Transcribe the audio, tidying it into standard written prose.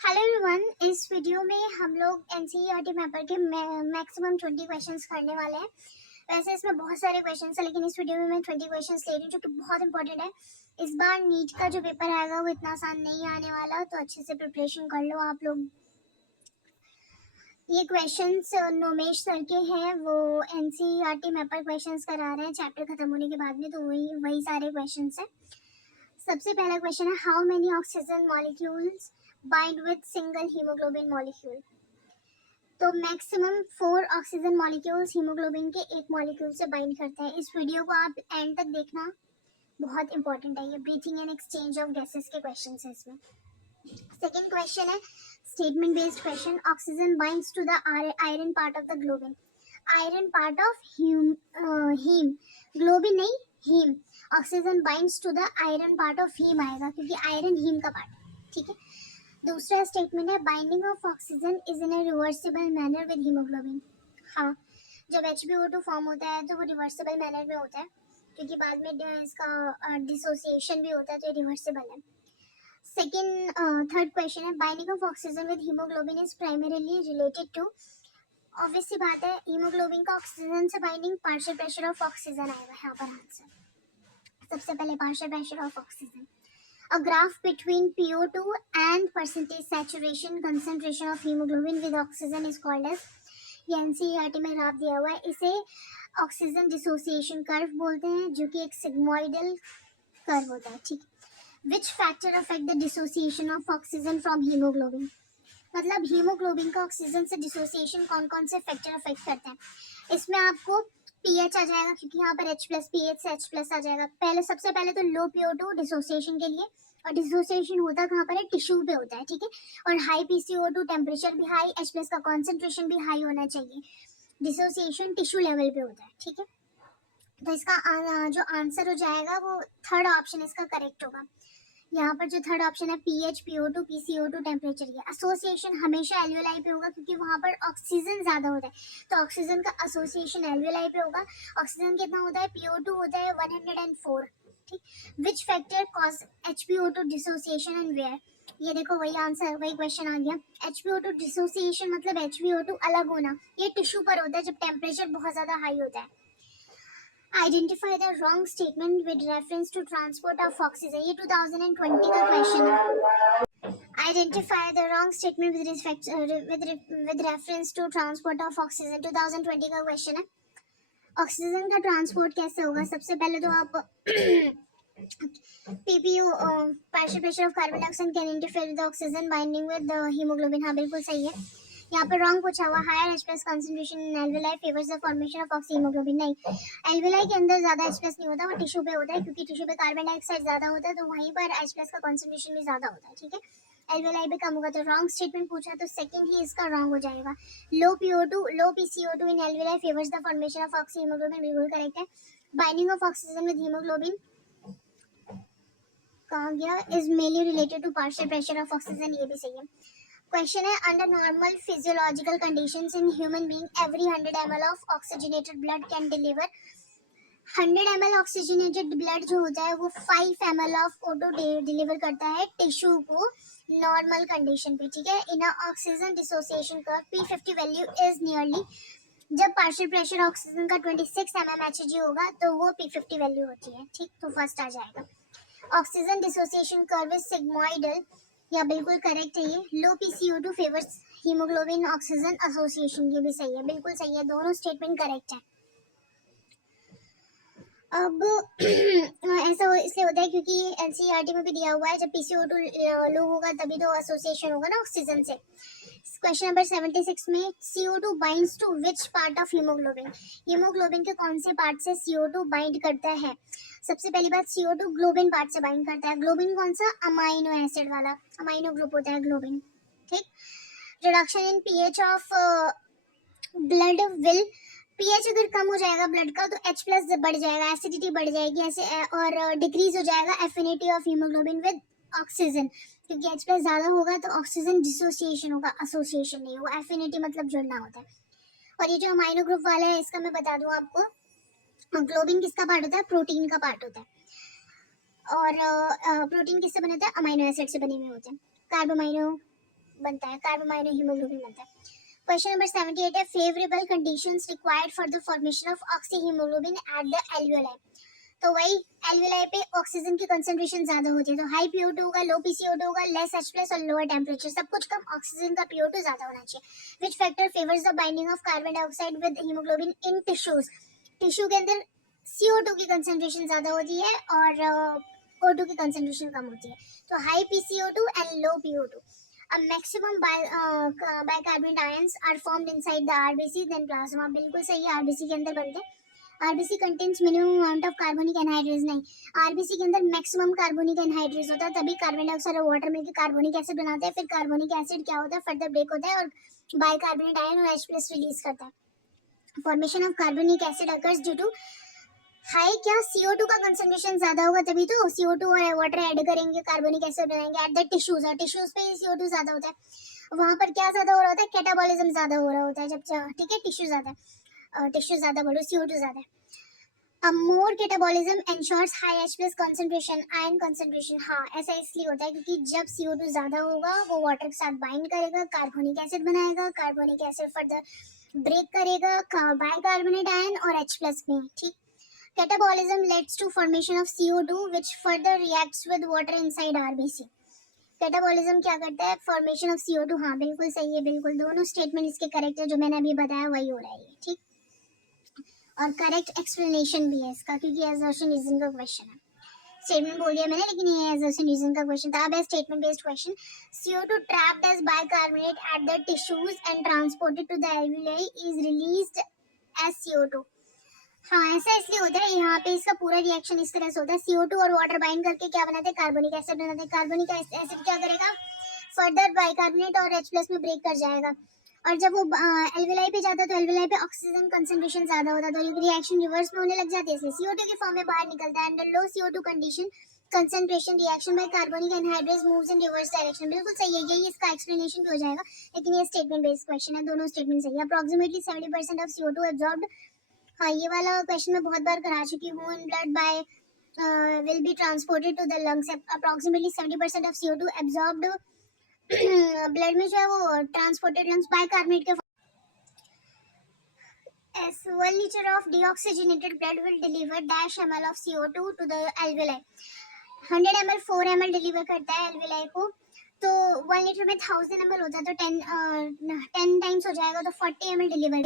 Hello everyone, इस video में हम लोग एनसीईआरटी पेपर के मैक्सिमम 20 क्वेश्चंस करने वाले हैं। वैसे इसमें बहुत सारे क्वेश्चंस हैं, लेकिन इस वीडियो में मैं 20 क्वेश्चंस ले रही हूँ जो कि बहुत इंपॉर्टेंट है। इस बार नीट का जो पेपर आएगा वो इतना आसान नहीं आने वाला, तो अच्छे से प्रिपरेशन कर लो आप लोग। ये क्वेश्चंस नोमेश सर के हैं, वो एनसीईआरटी पेपर क्वेश्चंस करा रहे हैं चैप्टर खत्म होने के बाद में, तो वही वही सारे क्वेश्चंस हैं। सबसे पहला क्वेश्चन है, how many oxygen molecules bind with single haemoglobin molecule. तो मैक्सिमम 4 ऑक्सीजन मॉलिक्यूल्स हीमोग्लोबिन के एक मॉलिक्यूल से बाइंड करते हैं। इस वीडियो को आप एंड तक देखना, बहुत इंपॉर्टेंट है। ये breathing and exchange of gases के क्वेश्चन है इसमें। सेकेंड क्वेश्चन है statement based question, oxygen binds to the iron part of the globin. Iron part of haem, globin नहीं, haem. Oxygen binds to the iron part of haem आएगा, क्योंकि iron haem का part है। ठीक है। दूसरा statement है, binding of oxygen is in a reversible manner with haemoglobin. हाँ, जब HbO2 फॉर्म होता है तो वो रिवर्सिबल मैनर में होता है, क्योंकि बाद में इसका डिसोसिएशन भी होता है, तो ये रिवर्सिबल है। थर्ड क्वेश्चन है, binding of oxygen with haemoglobin is primarily related to. Obvious सी बात है, हीमोग्लोबिन का ऑक्सीजन से binding partial pressure of oxygen आएगा यहाँ पर आंसर। सबसे पहले partial pressure of oxygen. A graph between PO2 and percentage saturation concentration of hemoglobin with oxygen is called as, ये एनसीईआरटी में ग्राफ दिया हुआ है, इसे ऑक्सीजन डिसोसिएशन कर्व बोलते हैं, जो कि एक सिग्मोइडल कर्व होता है। ठीक। Which factor affect the dissociation of oxygen from haemoglobin. मतलब हीमोग्लोबिन का ऑक्सीजन से डिसोसिएशन कौन कौन से फैक्टर अफेक्ट करते हैं। इसमें आपको पीएच आ जाएगा, क्योंकि यहाँ पर H+ पीएच से H+ आ जाएगा। सबसे पहले तो लो PO2 डिसोसिएशन के लिए, और डिसोसिएशन होता कहाँ पर है, टिश्यू पे होता है। ठीक है। और हाई PCO2, टेम्परेचर भी हाई, H+ का कॉन्सेंट्रेशन भी हाई होना चाहिए। डिसोसिएशन टिश्यू लेवल पे होता है। ठीक है। तो इसका जो आंसर हो जाएगा वो थर्ड ऑप्शन इसका करेक्ट होगा। यहाँ पर जो थर्ड ऑप्शन है, पीएच, PO2, PCO2, टेम्परेचर, ये एसोसिएशन हमेशा एल्वियोलाई पे होगा, क्योंकि वहाँ पर ऑक्सीजन ज्यादा होता है, तो ऑक्सीजन का एसोसिएशन एल्वियोलाई पे होगा। ऑक्सीजन कितना होता है, PO2 होता है 104। ठीक। Which factor cause HbO2 dissociation and where. ये देखो वही आंसर, वही क्वेश्चन आ गया। HbO2 डिसोसिएशन मतलब HbO2 अलग होना, ये टिश्यू पर होता है जब टेम्परेचर बहुत ज्यादा हाई होता है। Identify the wrong statement with reference to transport of oxygen, ये 2020 का क्वेश्चन है। Identify the wrong statement with reference to transport of oxygen, 2020 का क्वेश्चन है। ऑक्सीजन का ट्रांसपोर्ट कैसे होगा। सबसे पहले तो आप PPU, partial pressure of carbon dioxide can interfere with oxygen binding with haemoglobin. हाँ, बिल्कुल सही है। यहाँ पर रॉन्ग पूछा हुआ, higher H+ concentration in alveoli favours the formation of oxy haemoglobin. नहीं, एल्वियोलाई के अंदर ज्यादा H+ नहीं होता, वो टिश्यू पे होता है, क्योंकि टिश्यू पे कार्बन डाइऑक्साइड ज्यादा होता है, तो वहीं पर H+ का कंसंट्रेशन भी ज्यादा होता है। ठीक है। एल्वियोलाई पे कम होगा, तो रॉन्ग स्टेटमेंट पूछा, तो सेकंड ही इसका रॉन्ग हो जाएगा। Low PO2, low PCO2 in alveoli favours the formation of oxy haemoglobin, बिल्कुल करेक्ट है। Binding of oxygen with haemoglobin कहा गया, is mainly related to partial pressure of oxygen, ये भी सही है। क्वेश्चन है, under normal physiological conditions in human being every 100 ml of oxygenated blood can deliver. 100 ml oxygenated blood जो होता है वो 5 ml ऑफ O2 डिलीवर करता है टिश्यू को नॉर्मल कंडीशन पे। ठीक है। In oxygen dissociation curve P50 value is nearly, जब पार्शियल प्रेशर ऑक्सीजन का 26 mmHg होगा तो वो P50 वैल्यू होती है। ठीक, तो फर्स्ट आ जाएगा। Oxygen dissociation curve is sigmoidal, या बिल्कुल करेक्ट है ये। लो PCO2 favours haemoglobin oxygen association, ये भी सही है, बिल्कुल सही है, दोनों स्टेटमेंट करेक्ट है। अब ऐसा इसलिए होता है क्योंकि एनसीईआरटी में भी दिया हुआ है, जब PCO2 लो होगा तभी तो एसोसिएशन होगा ना ऑक्सीजन से। क्वेश्चन नंबर 76 में, CO2 binds to which part of haemoglobin. Haemoglobin के कौन से पार्ट से CO2 बाइंड करता है। सबसे पहली बात, CO2 ग्लोबिन पार्ट से बाइंड करता है। ग्लोबिन कौन सा, अमाइनो एसिड वाला, अमाइनो ग्रुप होता है ग्लोबिन। ठीक। Reduction in pH of blood will, pH अगर कम हो जाएगा ब्लड का तो H+ बढ़ जाएगा, एसिडिटी बढ़ जाएगी ऐसे, और डिक्रीज हो जाएगा affinity of haemoglobin with oxygen, क्योंकि H+ ज्यादा होगा तो ऑक्सीजन डिसोसिएशन होगा, एसोसिएशन नहीं होगा। एफिनिटी मतलब जुड़ना होता है। और ये जो अमाइनो ग्रुप वाला है इसका मैं बता दूं आपको, ग्लोबिन किसका पार्ट होता है, प्रोटीन का पार्ट होता है। और प्रोटीन किससे बने होते हैं, अमाइनो एसिड से बने हुए होते हैं। कार्बोमाइनो, बनता है, कार्बोमाइनो हीमोग्लोबिन बनता है। क्वेश्चन नंबर 78 है favourable conditions required for the formation of oxy haemoglobin at the alveoli. तो वही एल्वियोलाई पे ऑक्सीजन की कंसंट्रेशन ज्यादा होती है, तो हाई पीओ2 होगा, लो पीसीओ2 होगा, लेस H+ और लोअर टेम्परेचर, सब कुछ कम, ऑक्सीजन का पीओ2 ज्यादा होना चाहिए। Which factor favours the binding of carbon dioxide with haemoglobin in tissues. Tissue के अंदर CO2 की कंसंट्रेशन ज्यादा होती है और O2 की कंसंट्रेशन कम होती है, तो high PCO2 and low PO2। A maximum bicarbonate ions are formed inside the RBC then plasma। बिल्कुल सही है, RBC के अंदर बनते हैं। RBC contains minimum amount of carbonic anhydrase, नहीं, आरबीसी के अंदर मैक्सिमम कार्बोनिक एनहाइड्रेज होता है, तभी कार्बन डाइऑक्साइड और वाटर मिलकर कार्बोनिक एसिड बनाते हैं। फिर कार्बोनिक एसिड क्या होता है, फर्दर ब्रेक होता है और बाइकार्बोनेट आयन और H+ रिलीज करता है। Formation of carbonic acid occurs due to high क्या CO2 का कंसंट्रेशन ज्यादा होगा, तभी तो CO2 और वाटर ऐड करेंगे, कार्बोनिक एसिड बनाएंगे एट द टिश्यूज, और टिश्यूज पे CO2 ज्यादा होता है। वहां पर क्या ज्यादा हो रहा होता है, कैटाबॉलिज्म ज्यादा हो रहा होता है, जब ठीक है टिश्यू ज्यादा है, टिश्यू ज्यादा बोलो, CO2 ज्यादा है। More catabolism ensures high H+ concentration, ion concentration. हाँ, ऐसा इसलिए होता है क्योंकि जब CO2 ज्यादा होगा वो वाटर के साथ बाइंड करेगा, कार्बोनिक एसिड बनाएगा, कार्बोनिक एसिड फर्दर ब्रेक करेगा बाइकार्बोनेट आयन और H+ में, ठीक। Catabolism leads to formation of CO2 which further reacts with water inside RBC। Catabolism क्या करता है, फॉर्मेशन ऑफ CO2। हाँ बिल्कुल सही है, बिल्कुल दोनों स्टेटमेंट इसके करेक्ट है, जो मैंने अभी बताया वही हो रहा है, ठीक। और करेक्ट एक्सप्लेनेशन भी है इसका, क्योंकि assertion रीजन का क्वेश्चन है। स्टेटमेंट बोल दिया मैंने, लेकिन ये assertion रीजन का क्वेश्चन था। अब है statement based question. CO2 trapped as bicarbonate at the tissues and transported to the alveoli is released as CO2। हाँ, ऐसा इसलिए होता है, यहाँ पे इसका पूरा रिएक्शन इस तरह से होता है, CO2 और वाटर बाइंड करके क्या बनाते हैं, कार्बोनिक एसिड बनाते हैं। कार्बोनिक एसिड क्या करेगा, फर्दर बाइकार्बोनेट और H+ में ब्रेक कर जाएगा, और जब वो एल्वियोलाई पे जाता है तो एल्वियोलाई पे ऑक्सीजन कंसंट्रेशन ज्यादा होता है, तो रिएक्शन रिवर्स में होने लग जाती है, इसलिए CO2 के फॉर्म में बाहर निकलता है। Under low CO2 condition concentration reaction by carbonic anhydrase moves in reverse direction. बिल्कुल सही है, यही इसका एक्सप्लेनेशन भी हो जाएगा, लेकिन ये स्टेटमेंट बेस्ड क्वेश्चन है, दोनों स्टेटमेंट सही है। Approximately 70% of CO2 absorbed. हाँ, ये वाला क्वेश्चन मैं बहुत बार करा चुकी हूँ। In blood bye will be transported to the lungs। approximately 70% of CO2 absorbed blood में जो है वो ट्रांसपोर्टेड लंग्स बाइकार्बोनेट के as 1 liter of deoxygenated blood will deliver dash ml of CO2 to the alveoli। 100 ml 4 ml deliver करता है alveoli को, तो 1 litre में 1000 ml होता है, तो 10 टाइम्स हो जाएगा, तो 40 ml डिलीवर